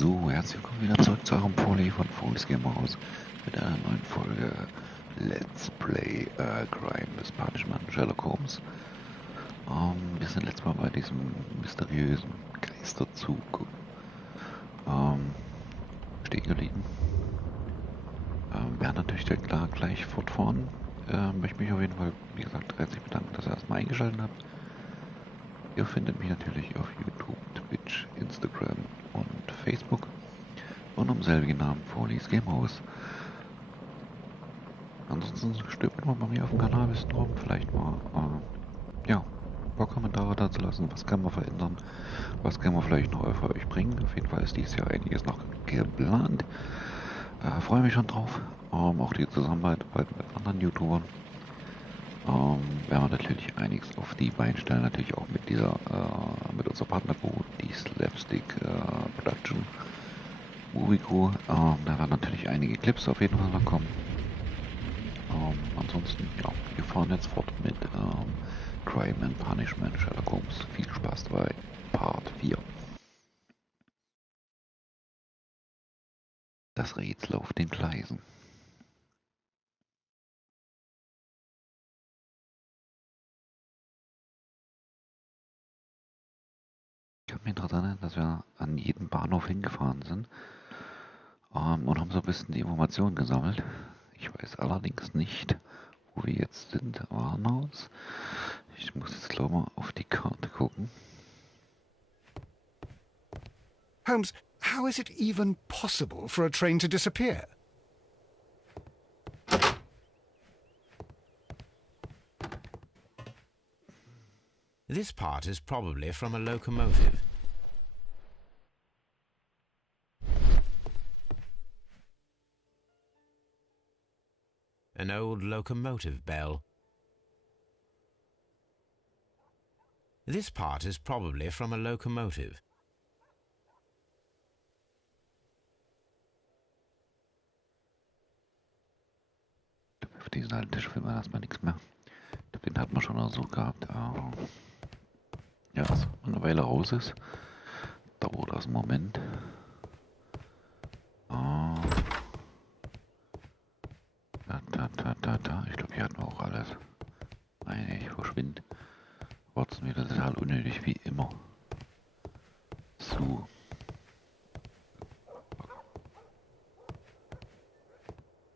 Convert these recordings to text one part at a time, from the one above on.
So, herzlich willkommen wieder zurück zu eurem Poli von Gamehaus mit einer neuen Folge Let's Play Crime des Punishment Sherlock Holmes. Wir sind letztes Mal bei diesem mysteriösen Geisterzug stehen geblieben. Werden natürlich klar gleich fortfahren. Möchte mich auf jeden Fall, wie gesagt, herzlich bedanken, dass ihr erstmal eingeschaltet habt. Ihr findet mich natürlich auf YouTube, Twitch, Instagram und Facebook und um selbigen Namen Folis Gamehaus. Ansonsten stöbert mal bei mir auf dem Kanal ein bisschen rum, vielleicht mal ein paar Kommentare dazu lassen, was kann man verändern, was kann man vielleicht noch für euch bringen. Auf jeden Fall ist dieses Jahr einiges noch geplant. Freue mich schon drauf. Auch die Zusammenarbeit mit anderen YouTubern. Werden wir natürlich einiges auf die Beine stellen, natürlich auch mit mit unserer Partnercrew, die Slapstick Production Movie Crew. Da werden natürlich einige Clips auf jeden Fall noch kommen. Ansonsten, ja, wir fahren jetzt fort mit Crime and Punishment Sherlock Holmes. Viel Spaß bei Part 4. Das Rätsel auf den Gleisen. Ich kann mich daran erinnern, dass wir an jeden Bahnhof hingefahren sind und haben so ein bisschen die Informationen gesammelt. Ich weiß allerdings nicht, wo wir jetzt sind. Warnhaus. Ich muss jetzt, glaube ich, mal auf die Karte gucken. Holmes, how is it even possible for a train to disappear? This part is probably from a locomotive. An old locomotive bell. This part is probably from a locomotive. Auf diesen alten Tisch will man erstmal nichts mehr. Den hat man schon mal so gehabt. Ja, dass man eine Weile raus ist. Dauert das einen Moment. Ich glaube, hier hatten wir auch alles. Nein, ich verschwinde. Warten wieder total unnötig, wie immer. So.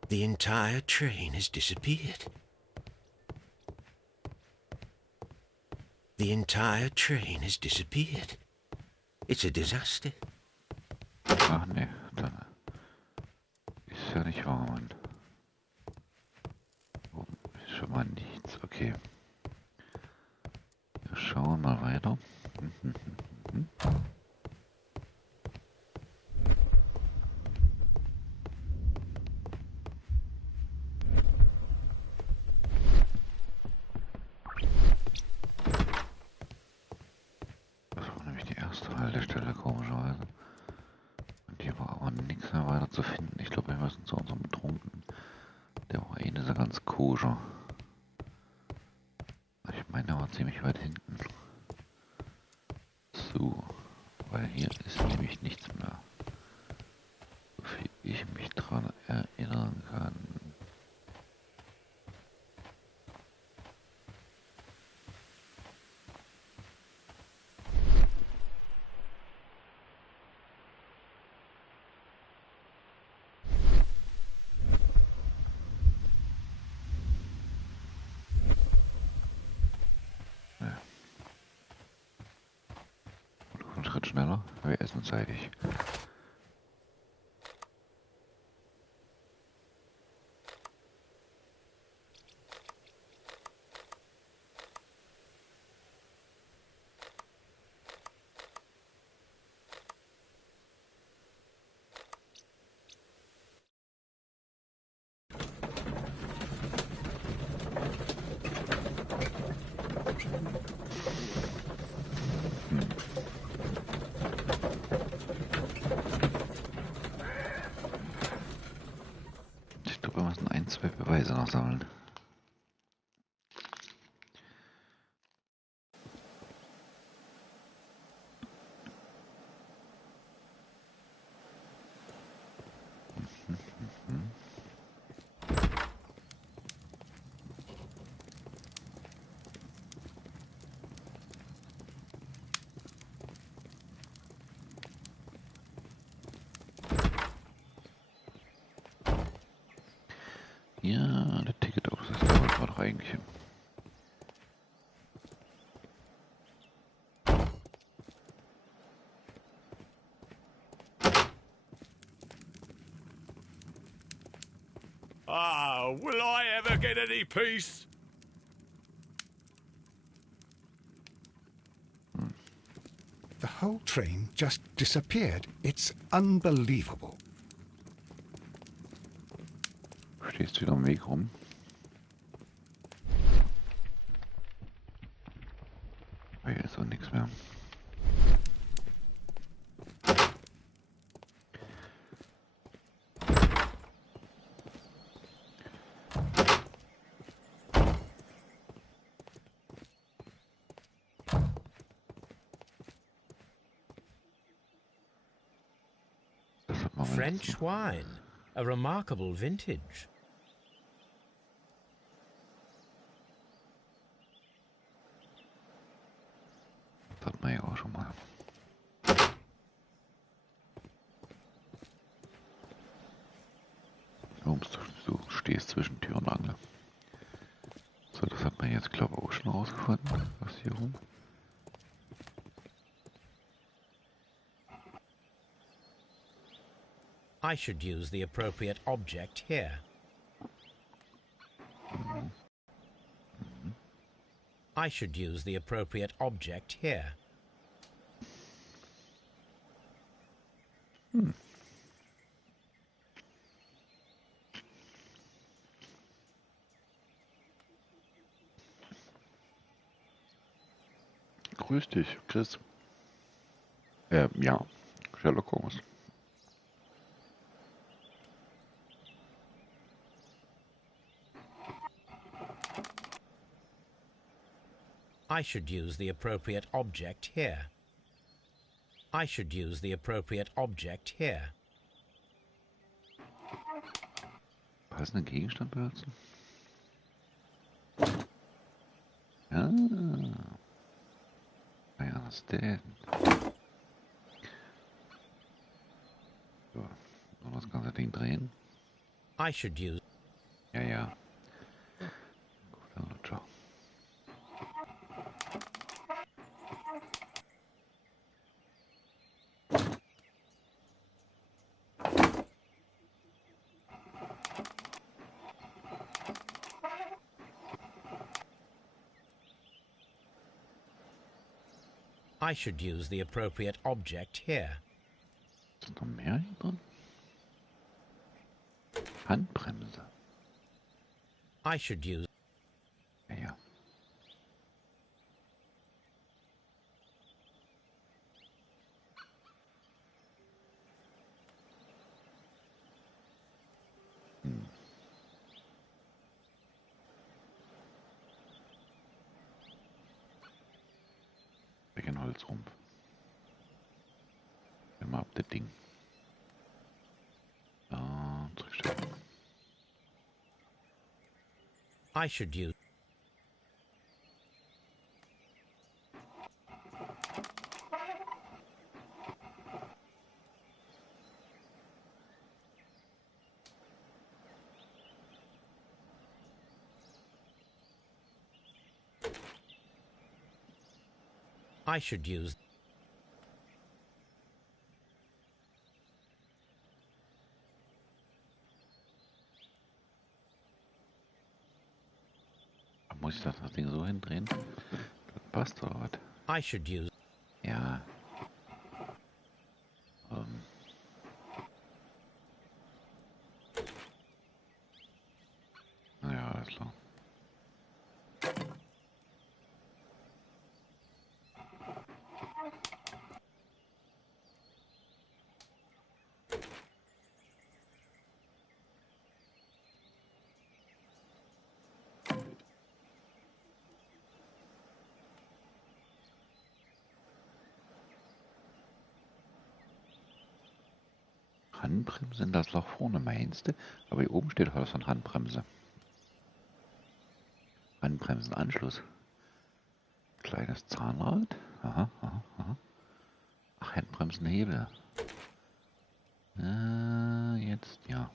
The entire train has disappeared. The entire train has disappeared. It's a disaster. Ach ne, dann ist ja nicht wahr, Mann. Oh, ist schon mal nichts, okay. Wir schauen mal weiter. Das war nämlich die erste Haltestelle, komischerweise. Und hier war aber nichts mehr weiter zu finden. Ich glaube, wir müssen zu unserem Betrunkenen. Der war eh nicht so ganz koscher. Ich meine, der war ziemlich weit hinten. So, weil hier ist nämlich nichts mehr. So viel ich mich dran erinnern kann. Einen Schritt schneller, wir essen zeitig. Ich glaube, wir müssen ein, zwei Beweise noch sammeln. Ja, das Ticket aus. Das wollte ich doch eigentlich hin. Ah, will I ever get any peace? The whole train just disappeared. It's unbelievable. Stehst wieder am Weg rum. Hier ist auch nichts mehr. French wine, a remarkable vintage. Das hat man ja auch schon mal. Du stehst zwischen Tür und Angel. So, das hat man jetzt, glaube ich, auch schon rausgefunden. Was hier rum? I should use the appropriate object here. I should use the appropriate object here. Grüß dich, Chris. Ja, Sherlock Holmes. I should use the appropriate object here. I should use the appropriate object here. Passenden Gegenstand benutzen? Ja. I understand. So, noch das ganze Ding drehen. I should use. Ja, ja. Gut, dann ciao. I should use the appropriate object here. Ist noch mehr hier drin? Handbremse. I should use. Ja, ja. Ein Holzrumpf. Immer ab das Ding. Zurückstellen. I should use. I should use. Muss ich das Ding so hindrehen? Das passt oder was? I should use. Ja. Naja, alles klar. Handbremse in das Loch vorne, meinst du? Aber hier oben steht halt so eine Handbremse. Handbremsenanschluss. Kleines Zahnrad. Aha, aha, aha. Ach, Handbremsenhebel. Jetzt, ja.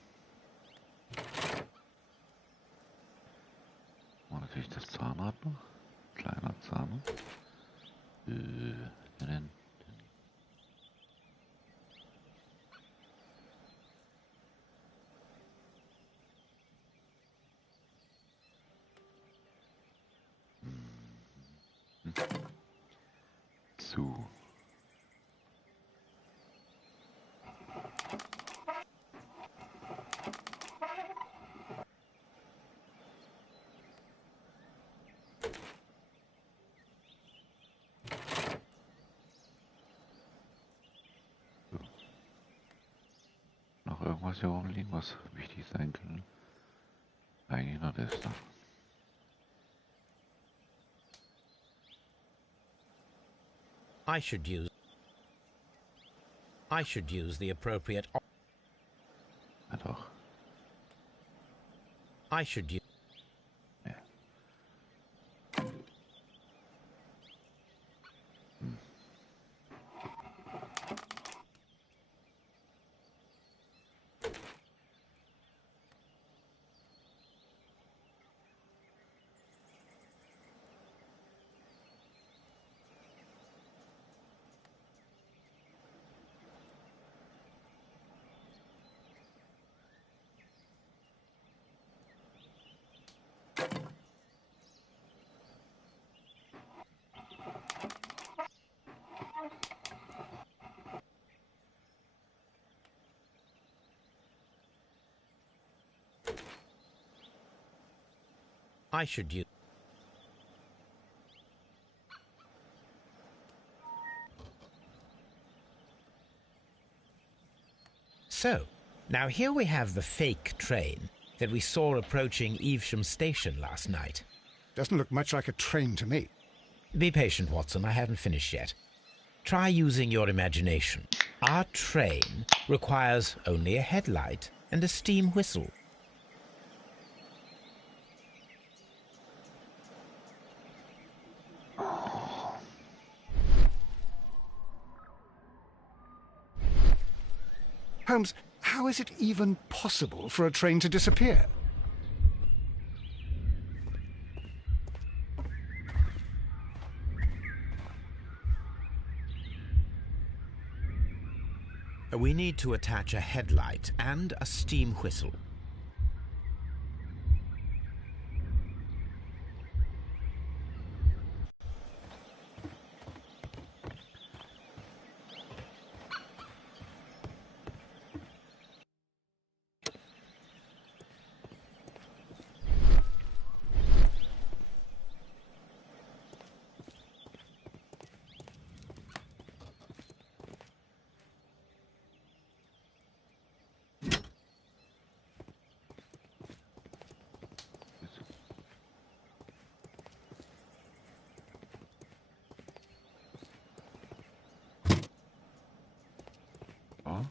was hier rumliegen, was wichtig sein kann? Eigentlich nur das da. I should use the appropriate Ja doch. I should use Ja. I should use So, now here we have the fake train that we saw approaching Evesham Station last night. Doesn't look much like a train to me. Be patient, Watson, I haven't finished yet. Try using your imagination. Our train requires only a headlight and a steam whistle. Holmes, how is it even possible for a train to disappear? We need to attach a headlight and a steam whistle. Ja.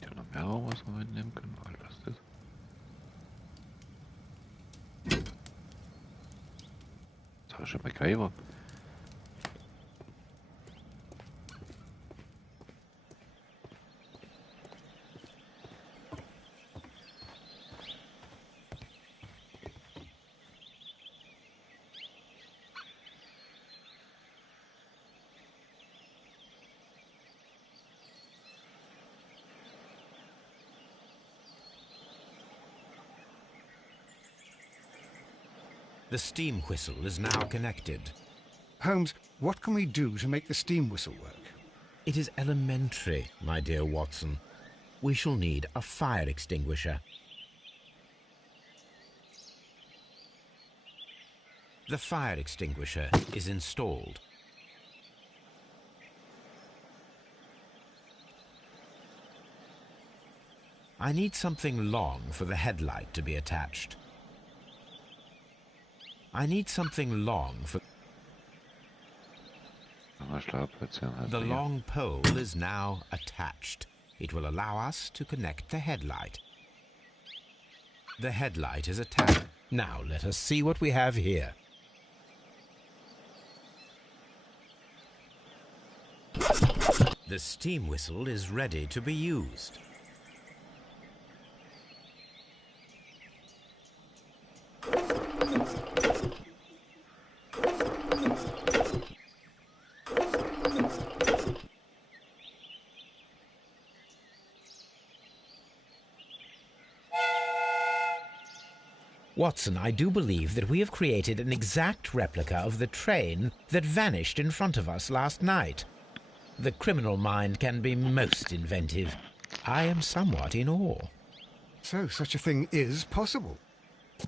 Ich habe noch mehrere, was wir mitnehmen können. Was ist das? Das war schon bei Greifer. The steam whistle is now connected. Holmes, what can we do to make the steam whistle work? It is elementary, my dear Watson. We shall need a fire extinguisher. The fire extinguisher is installed. I need something long for the headlight to be attached. I need something long for... The long pole is now attached. It will allow us to connect the headlight. The headlight is attached. Now let us see what we have here. The steam whistle is ready to be used. Watson, I do believe that we have created an exact replica of the train that vanished in front of us last night. The criminal mind can be most inventive. I am somewhat in awe. So such a thing is possible.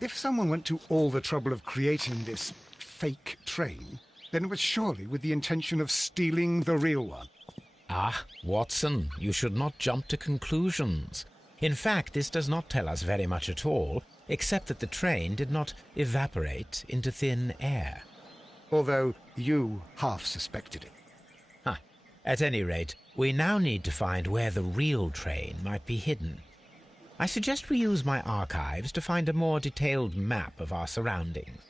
If someone went to all the trouble of creating this fake train, then it was surely with the intention of stealing the real one. Ah, Watson, you should not jump to conclusions. In fact, this does not tell us very much at all, except that the train did not evaporate into thin air. Although you half suspected it. Huh. At any rate, we now need to find where the real train might be hidden. I suggest we use my archives to find a more detailed map of our surroundings.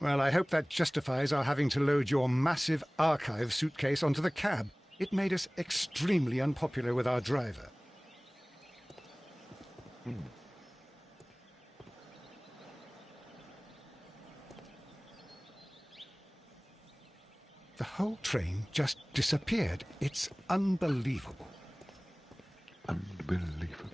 Well, I hope that justifies our having to load your massive archive suitcase onto the cab. It made us extremely unpopular with our driver. The whole train just disappeared. It's unbelievable. Unbelievable.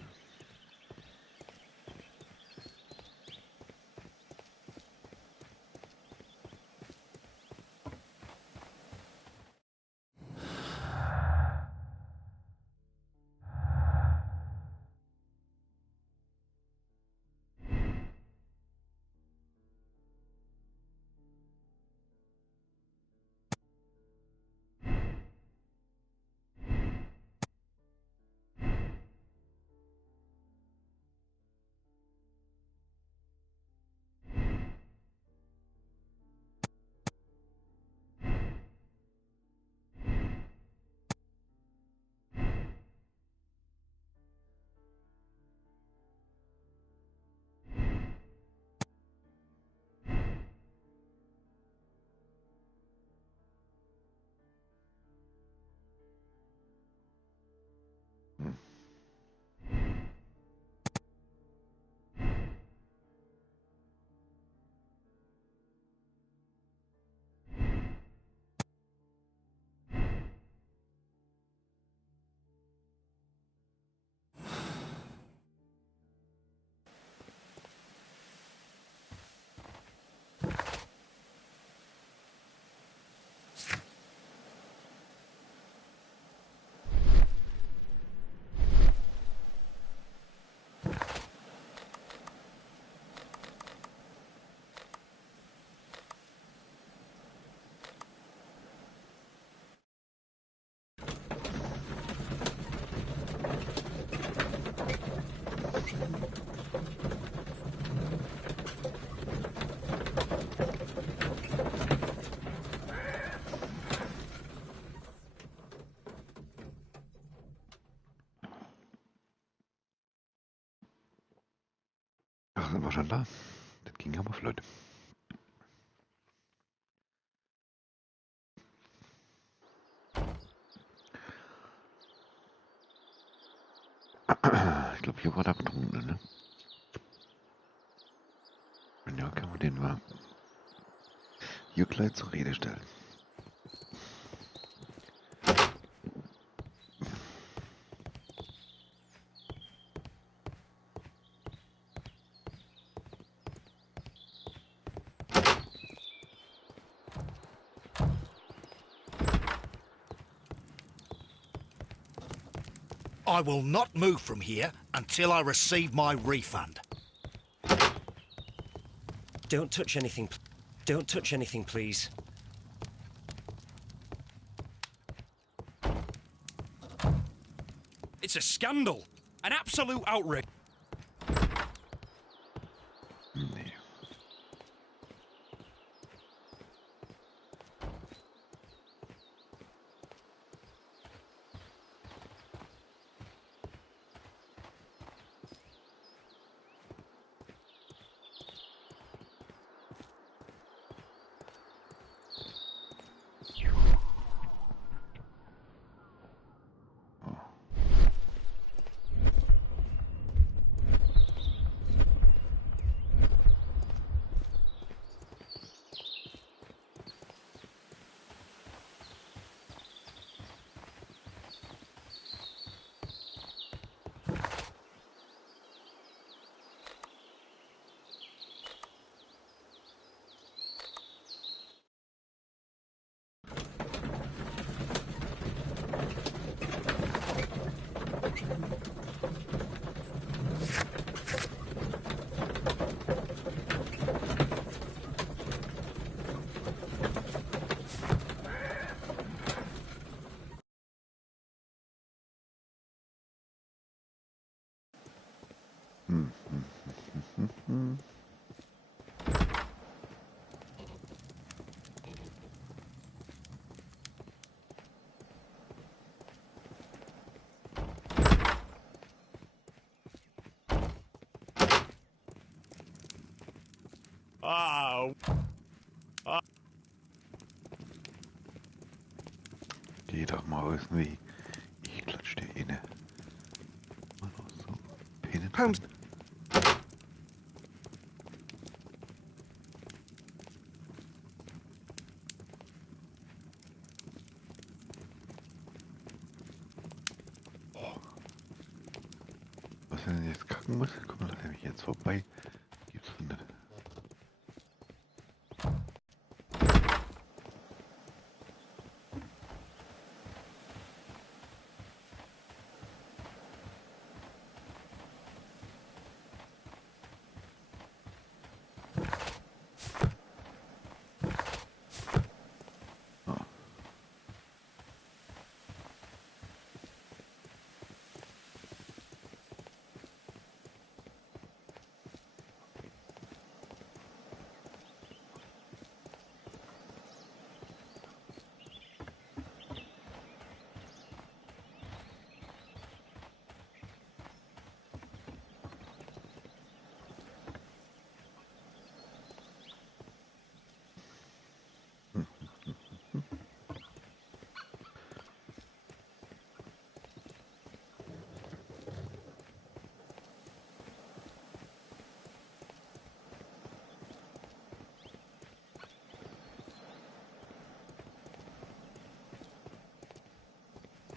Ach, sind wir schon da? Das ging aber flott. Ich glaube, hier war der Betrunkene, ne? Und ja, können wir den mal hier gleich zur Rede stellen. I will not move from here until I receive my refund. Don't touch anything. Don't touch anything, please. It's a scandal. An absolute outrage. Nee. Geh doch mal aus dem Weg. Ich klatsch dir inne. So. Holmes. Was er denn jetzt kacken muss? Guck mal, lass er mich jetzt vorbei. Gibt's doch nicht.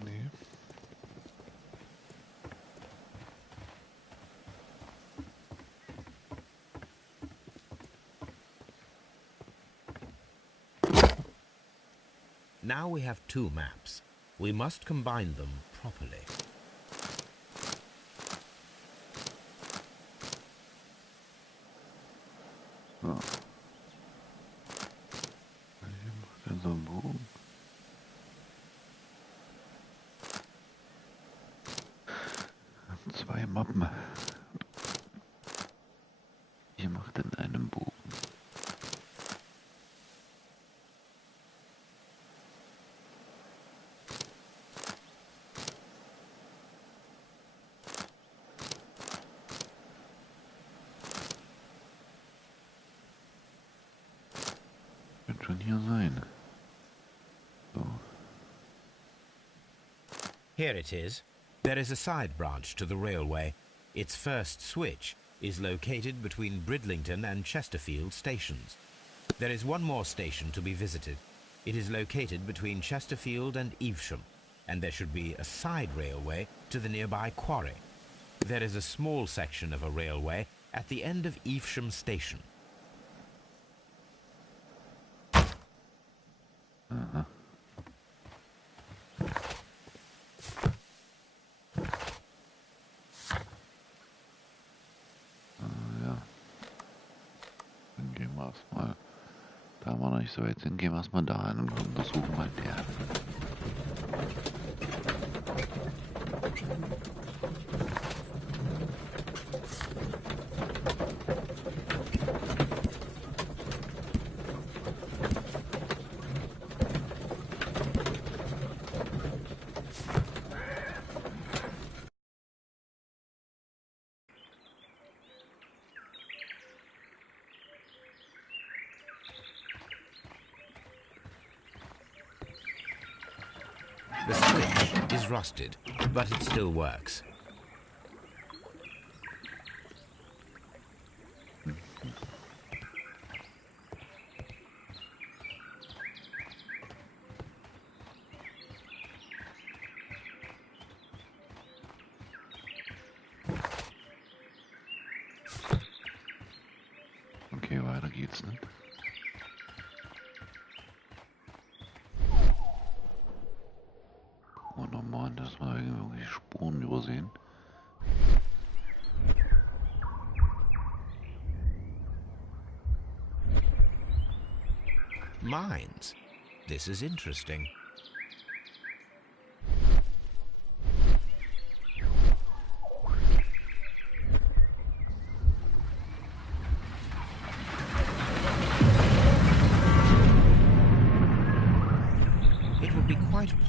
Nee. Now we have two maps. We must combine them properly. So. Hier macht er so einen Bogen. Zwei Mappen. Hier macht er einen Bogen. Wird schon hier sein. So. Here it is. There is a side branch to the railway. Its first switch is located between Bridlington and Chesterfield stations. There is one more station to be visited. It is located between Chesterfield and Evesham, and there should be a side railway to the nearby quarry. There is a small section of a railway at the end of Evesham station. Da wir noch nicht so weit sind, gehen wir erstmal da hin und untersuchen mal der. The switch is rusted, but it still works. Okay, weiter geht's, ne? Und nochmal, dass wir irgendwie Spuren übersehen. Mines. This is interesting.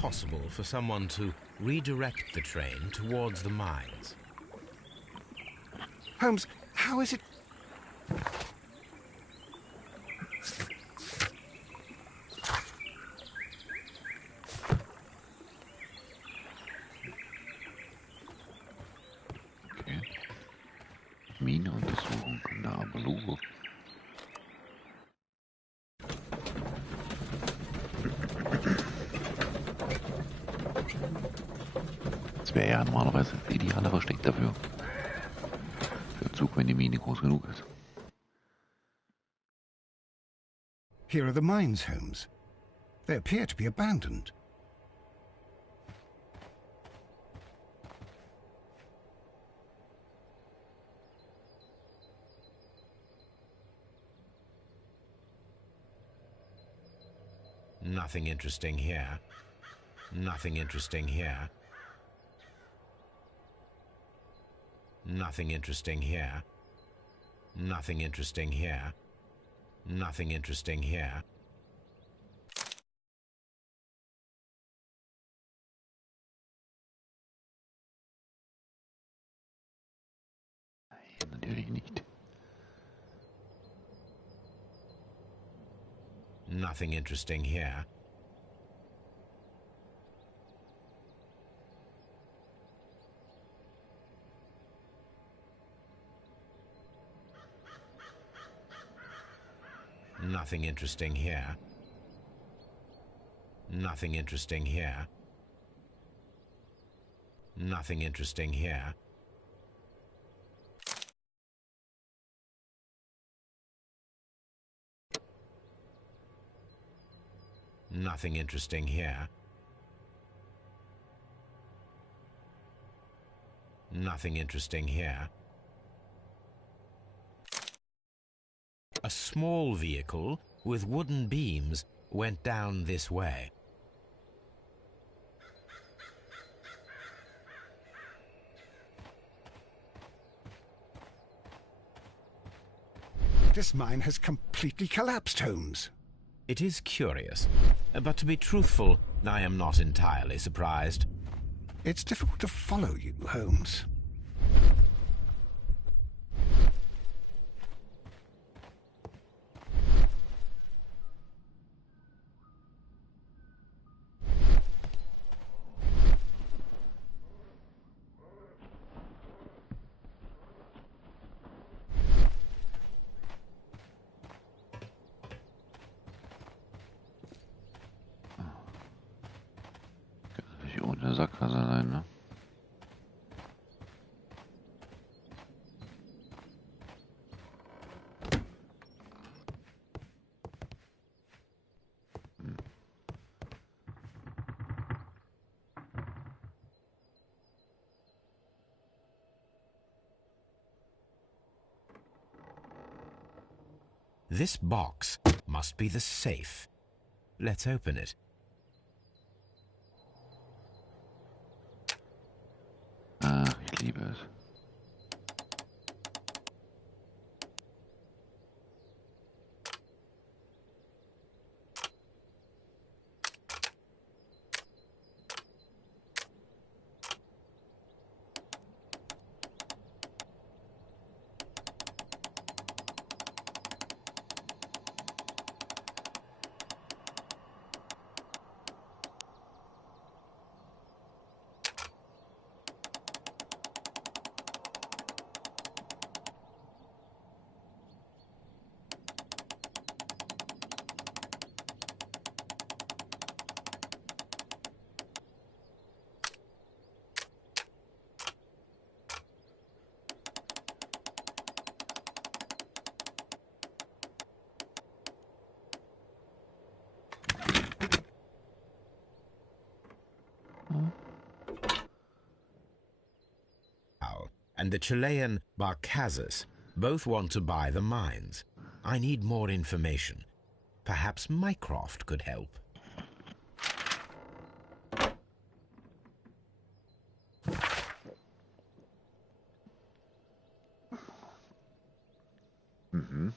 possible for someone to redirect the train towards the mines? Holmes, how is it... Okay. Minenuntersuchung in der Ameluge. Das wäre ja normalerweise das ideale Versteck dafür. Für den Zug, wenn die Mine groß genug ist. Here are the mines, Holmes. They appear to be abandoned. Nothing interesting here. Nothing interesting here. Nothing interesting here. Nothing interesting here. Nothing interesting here. Nein, natürlich nicht. Nothing interesting here. Nothing interesting here. Nothing interesting here. Nothing interesting here. Nothing interesting here. Nothing interesting here. A small vehicle with wooden beams went down this way. This mine has completely collapsed, Holmes. It is curious, but to be truthful, I am not entirely surprised. It's difficult to follow you, Holmes. Nicht ohne Sackgasse sein, ne? This box must be the safe. Let's open it. Ach, ich liebe es. And the Chilean Barcazas both want to buy the mines. I need more information. Perhaps Mycroft could help. Mhm.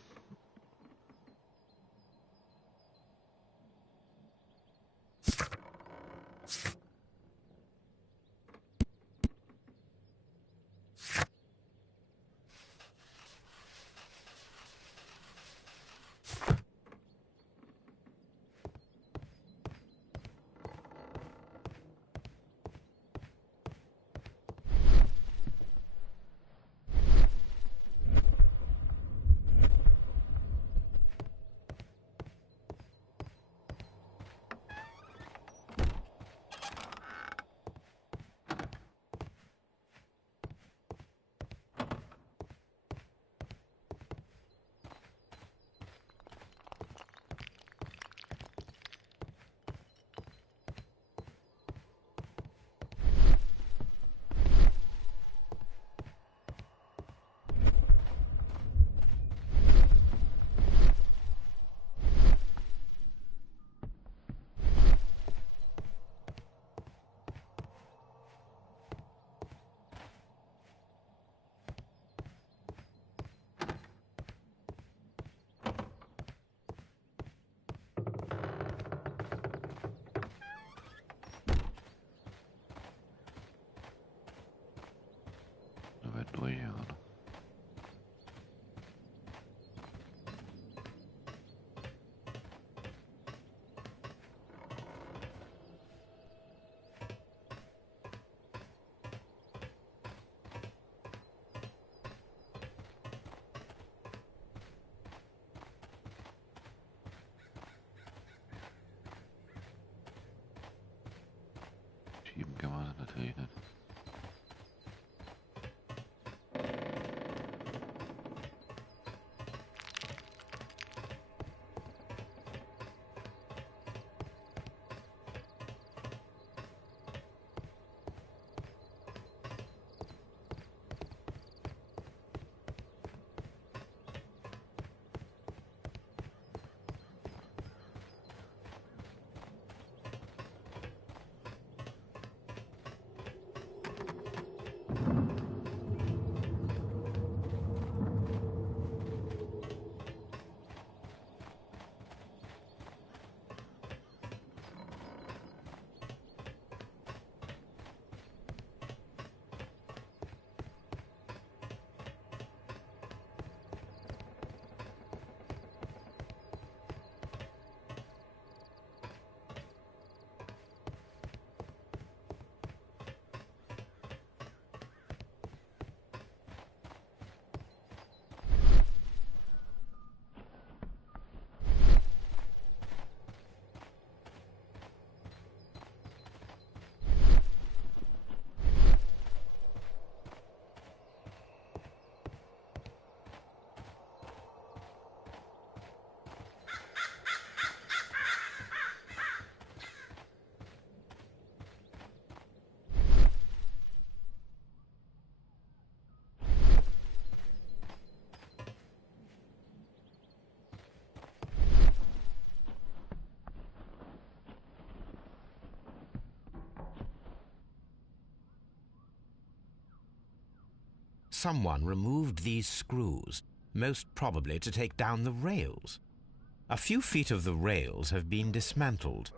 someone removed these screws, most probably to take down the rails. A few feet of the rails have been dismantled.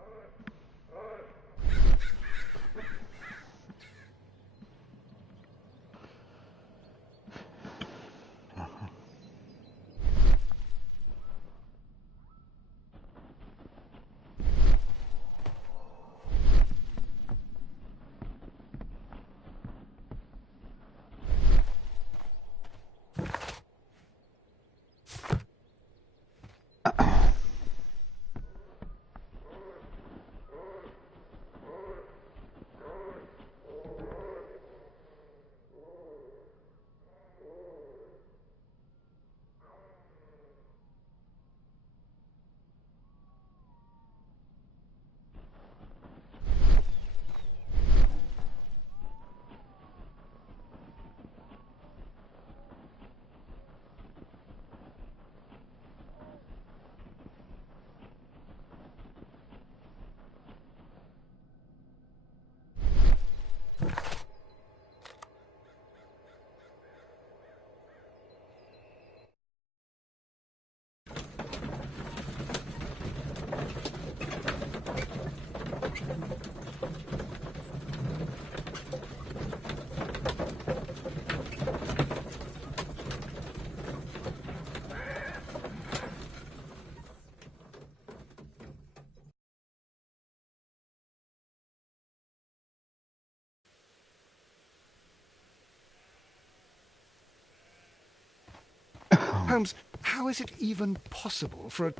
Holmes, how is it even possible for a...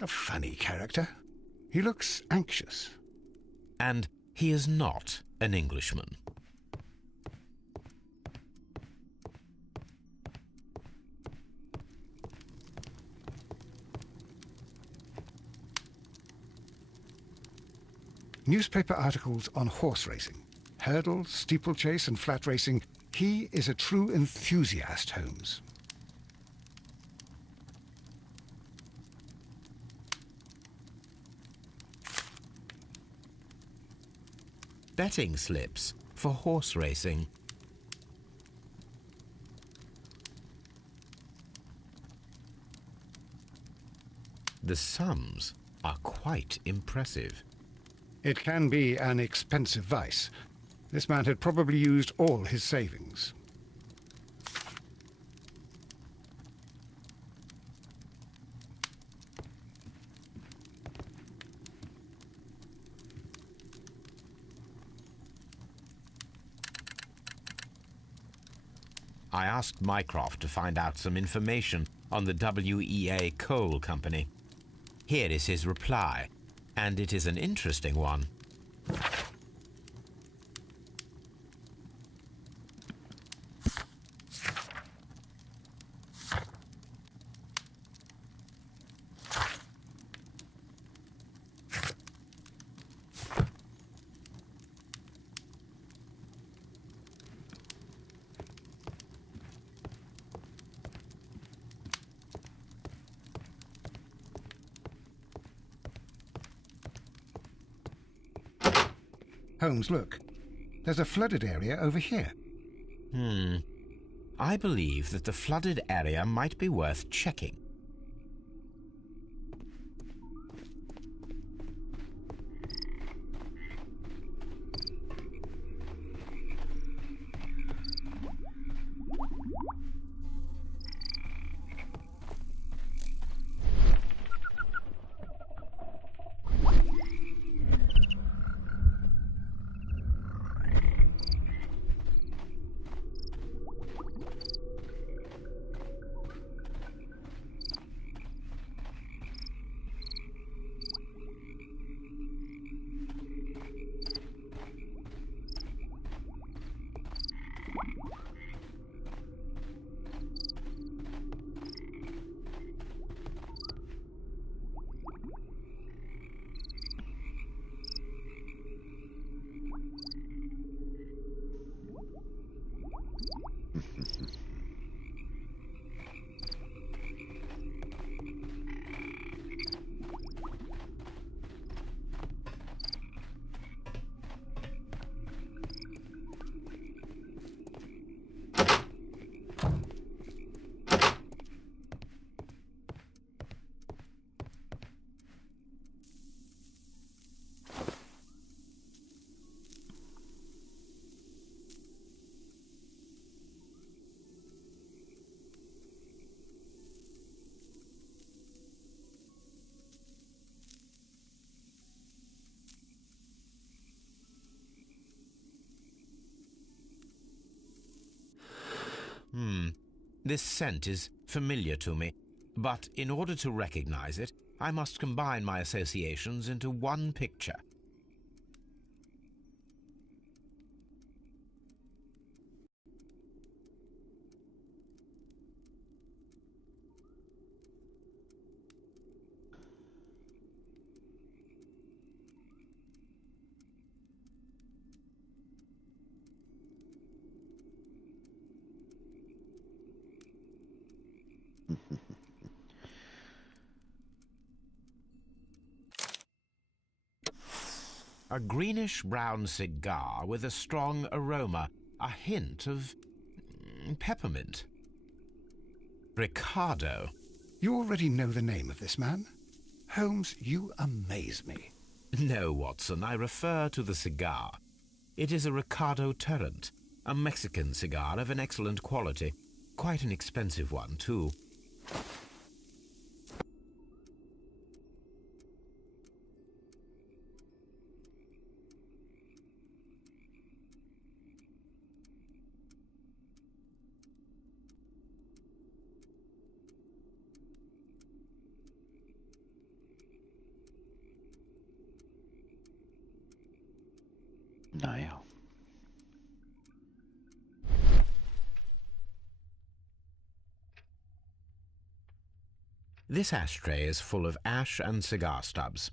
A funny character. He looks anxious. And he is not an Englishman. Newspaper articles on horse racing. Hurdle, steeplechase and flat racing. He is a true enthusiast, Holmes. Betting slips for horse racing. The sums are quite impressive. It can be an expensive vice. This man had probably used all his savings. I asked Mycroft to find out some information on the WEA Coal Company. Here is his reply, and it is an interesting one. Holmes, look. There's a flooded area over here. I believe that the flooded area might be worth checking. This scent is familiar to me, but in order to recognize it, I must combine my associations into one picture. A greenish-brown cigar with a strong aroma, a hint of peppermint. Ricardo. You already know the name of this man? Holmes, you amaze me. No, Watson, I refer to the cigar. It is a Ricardo Tarrant, a Mexican cigar of an excellent quality. Quite an expensive one, too. Naja. This ashtray is full of ash and cigar stubs.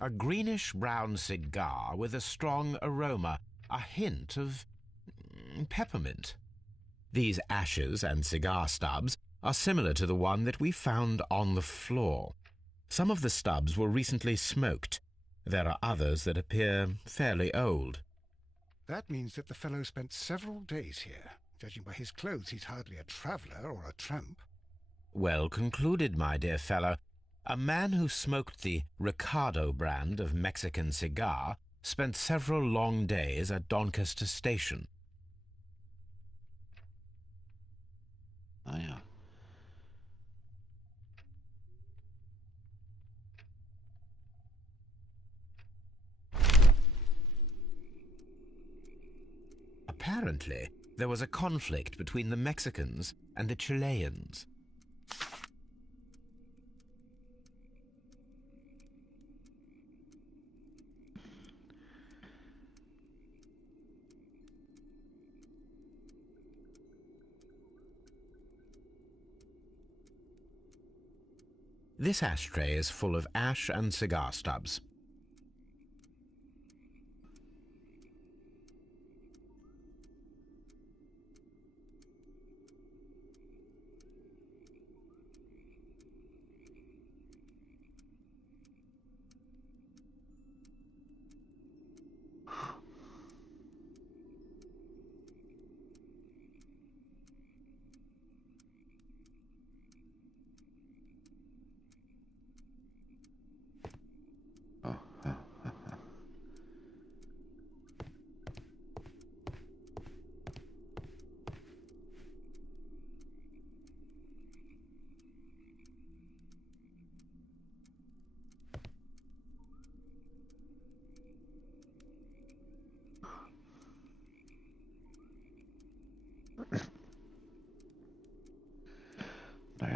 A greenish-brown cigar with a strong aroma, a hint of peppermint. These ashes and cigar stubs are similar to the one that we found on the floor. Some of the stubs were recently smoked. There are others that appear fairly old. That means that the fellow spent several days here. Judging by his clothes, he's hardly a traveller or a tramp. Well concluded, my dear fellow. A man who smoked the Ricardo brand of Mexican cigar spent several long days at Doncaster Station. Naja. Apparently, there was a conflict between the Mexicans and the Chileans. This ashtray is full of ash and cigar stubs.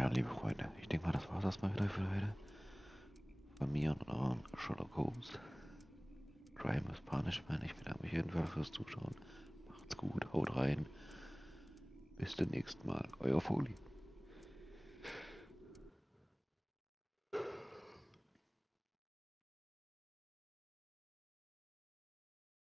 dann, liebe Freunde, ich denke mal, das war's erstmal wieder für heute. Von mir und euren Sherlock Holmes. Crime is Punishment. Ich bedanke mich jedenfalls fürs Zuschauen. Macht's gut, haut rein. Bis zum nächsten Mal. Euer Foli.